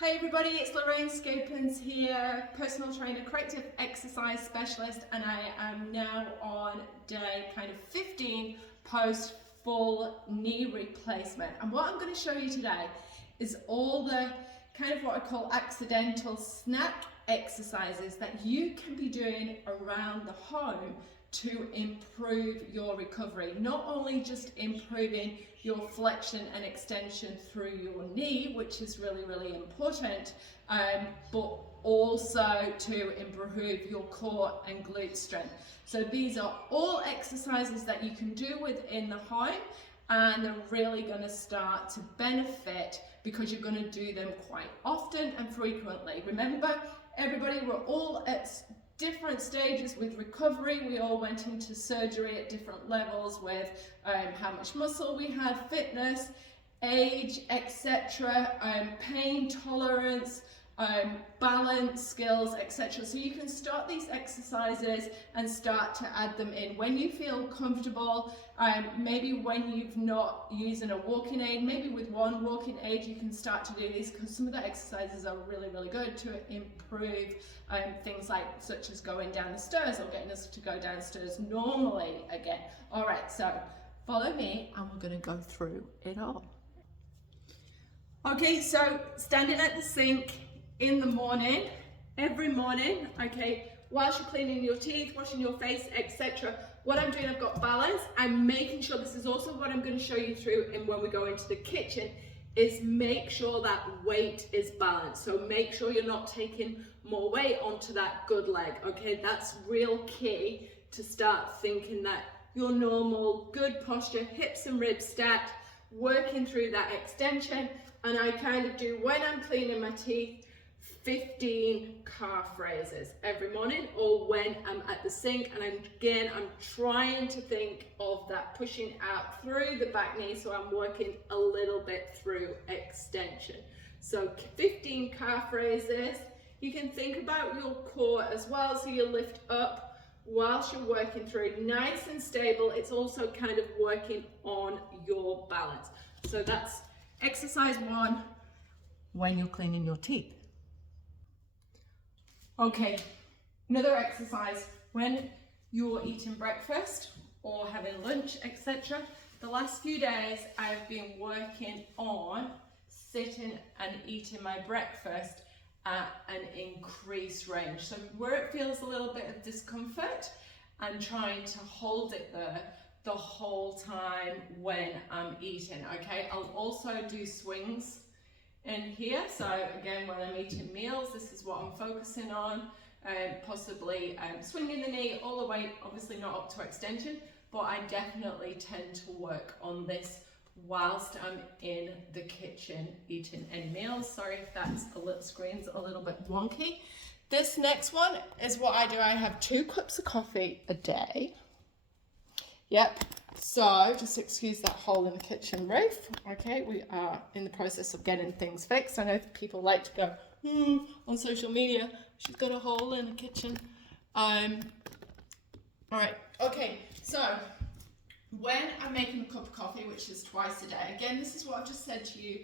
Hey everybody, it's Lorraine Scopens here, personal trainer, corrective exercise specialist, and I am now on day 15 post full knee replacement. And what I'm going to show you today is all the what I call accidental snack exercises that you can be doing around the home to improve your recovery. Not only just improving your flexion and extension through your knee, which is really important, but also to improve your core and glute strength. So these are all exercises that you can do within the home, and they're really going to start to benefit because you're going to do them quite often and frequently. Remember, everybody, we're all at different stages with recovery. We all went into surgery at different levels with how much muscle we had, fitness, age, etc., pain tolerance, balance skills, etc. So you can start these exercises and start to add them in when you feel comfortable. Maybe when you've not using a walking aid, maybe with one walking aid you can start to do these, because some of the exercises are really good to improve things like such as going down the stairs or getting us to go downstairs normally again. All right, so follow me and we're going to go through it all. Okay, so standing at the sink in the morning, every morning, okay, whilst you're cleaning your teeth, washing your face, etc. What I'm doing, I've got balance. I'm making sure, this is also what I'm going to show you through, and when we go into the kitchen, is make sure that weight is balanced. So make sure you're not taking more weight onto that good leg, okay? That's real key to start thinking that your normal good posture, hips and ribs stacked, working through that extension. And I do, when I'm cleaning my teeth, 15 calf raises every morning, or when I'm at the sink, and I'm trying to think of that pushing out through the back knee, so I'm working a little bit through extension. So 15 calf raises. You can think about your core as well, so you lift up whilst you're working through, nice and stable. It's also working on your balance. So that's exercise 1 when you're cleaning your teeth. Okay, another exercise when you're eating breakfast or having lunch, etc. The last few days I've been working on sitting and eating my breakfast at an increased range. So where it feels a little bit of discomfort, I'm trying to hold it there the whole time when I'm eating, okay? I'll also do swings in here. So again, when I'm eating meals, this is what I'm focusing on, possibly swinging the knee all the way, obviously not up to extension, but I definitely tend to work on this whilst I'm in the kitchen eating any meals. Sorry if that's screen's a little bit wonky. This next one is what I do. I have 2 cups of coffee a day. Yep, so just excuse that hole in the kitchen roof. Okay, we are in the process of getting things fixed. I know people like to go, on social media, she's got a hole in the kitchen. All right, okay, so when I'm making a cup of coffee, which is twice a day, again, this is what I've just said to you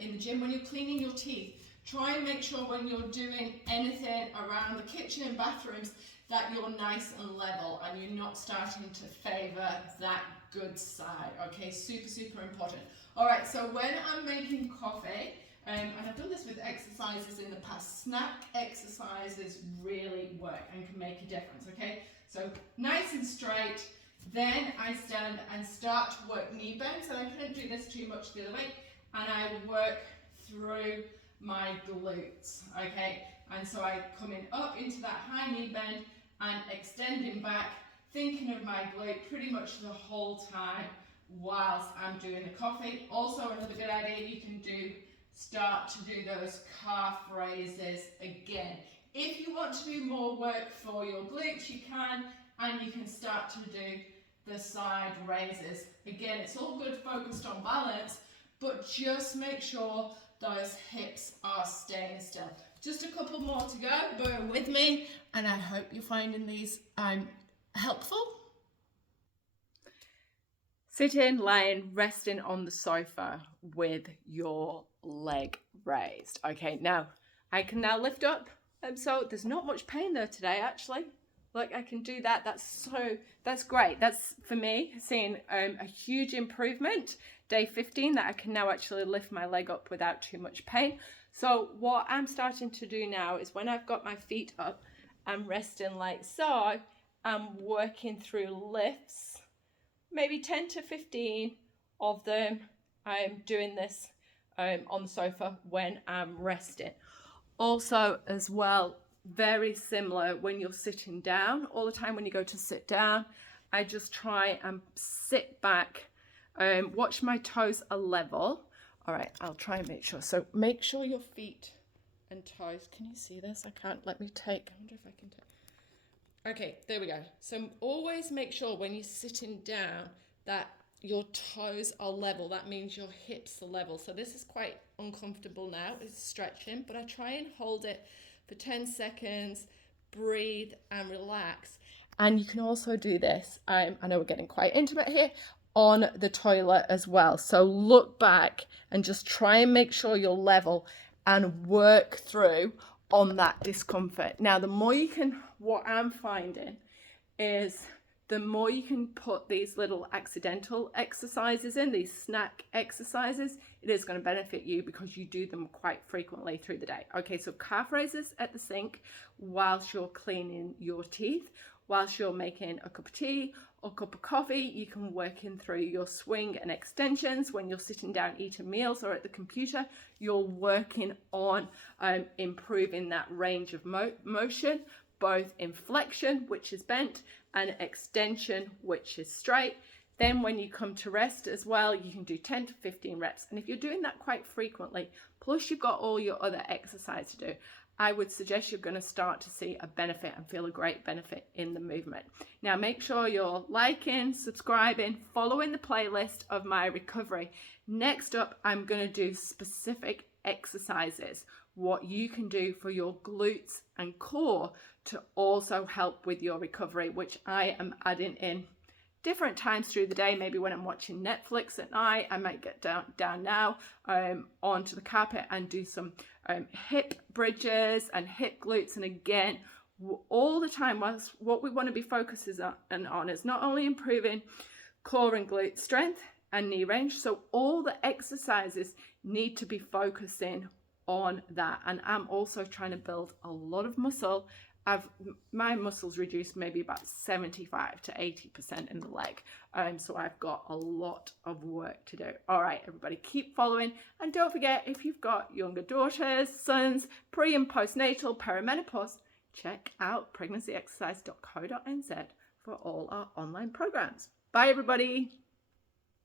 in the gym, when you're cleaning your teeth, try and make sure when you're doing anything around the kitchen and bathrooms that you're nice and level and you're not starting to favor that good side, okay? Super important. All right, so when I'm making coffee, and I've done this with exercises in the past, snack exercises really work and can make a difference, okay? So nice and straight, then I stand and start to work knee bends, and I couldn't do this too much the other way, and I work through my glutes, okay? And so I come in up into that high knee bend and extending back, thinking of my glute pretty much the whole time whilst I'm doing the coffee. Also, another good idea you can do, start to do those calf raises again. If you want to do more work for your glutes, you can, and you can start to do the side raises. Again, it's all good focused on balance, but just make sure those hips are staying still. Just a couple more to go, bear with me, and I hope you're finding these helpful. Sitting, laying, resting on the sofa with your leg raised. Okay, now I can now lift up. So there's not much pain there today, actually. Like I can do that. That's great. That's for me seeing a huge improvement. Day 15 that I can now actually lift my leg up without too much pain. So what I'm starting to do now is when I've got my feet up, I'm resting like so. I'm working through lifts, maybe 10 to 15 of them. I'm doing this on the sofa when I'm resting. Also, as well, very similar when you're sitting down. All the time when you go to sit down, I just try and sit back, watch my toes are level. All right, I'll try and make sure. So make sure your feet and toes, can you see this? I can't, let me take, I wonder if I can take. Okay, there we go. So always make sure when you're sitting down that your toes are level. That means your hips are level. So this is quite uncomfortable now. It's stretching, but I try and hold it for 10 seconds, breathe and relax. And you can also do this, I know we're getting quite intimate here, on the toilet as well. So look back and just try and make sure you're level and work through on that discomfort. Now, the more you can, what I'm finding is the more you can put these little accidental exercises in, these snack exercises, it is going to benefit you because you do them quite frequently through the day. Okay, so calf raises at the sink whilst you're cleaning your teeth, whilst you're making a cup of tea or cup of coffee. You can work in through your swing and extensions when you're sitting down eating meals or at the computer. You're working on improving that range of motion, both in flexion, which is bent, and extension, which is straight. Then when you come to rest as well, you can do 10 to 15 reps. And if you're doing that quite frequently, plus you've got all your other exercise to do, I would suggest you're going to start to see a benefit and feel a great benefit in the movement. Now make sure you're liking, subscribing, following the playlist of my recovery. Next up, I'm going to do specific exercises, what you can do for your glutes and core to also help with your recovery, which I am adding in different times through the day. Maybe when I'm watching Netflix at night, I might get down now onto the carpet and do some hip bridges and hip glutes. And again, all the time, what we want to be focusing on is not only improving core and glute strength and knee range. So all the exercises need to be focusing on that. And I'm also trying to build a lot of muscle. My muscles reduced maybe about 75 to 80% in the leg. So I've got a lot of work to do. All right, everybody, keep following. And don't forget, if you've got younger daughters, sons, pre and postnatal, perimenopause, check out pregnancyexercise.co.nz for all our online programs. Bye, everybody.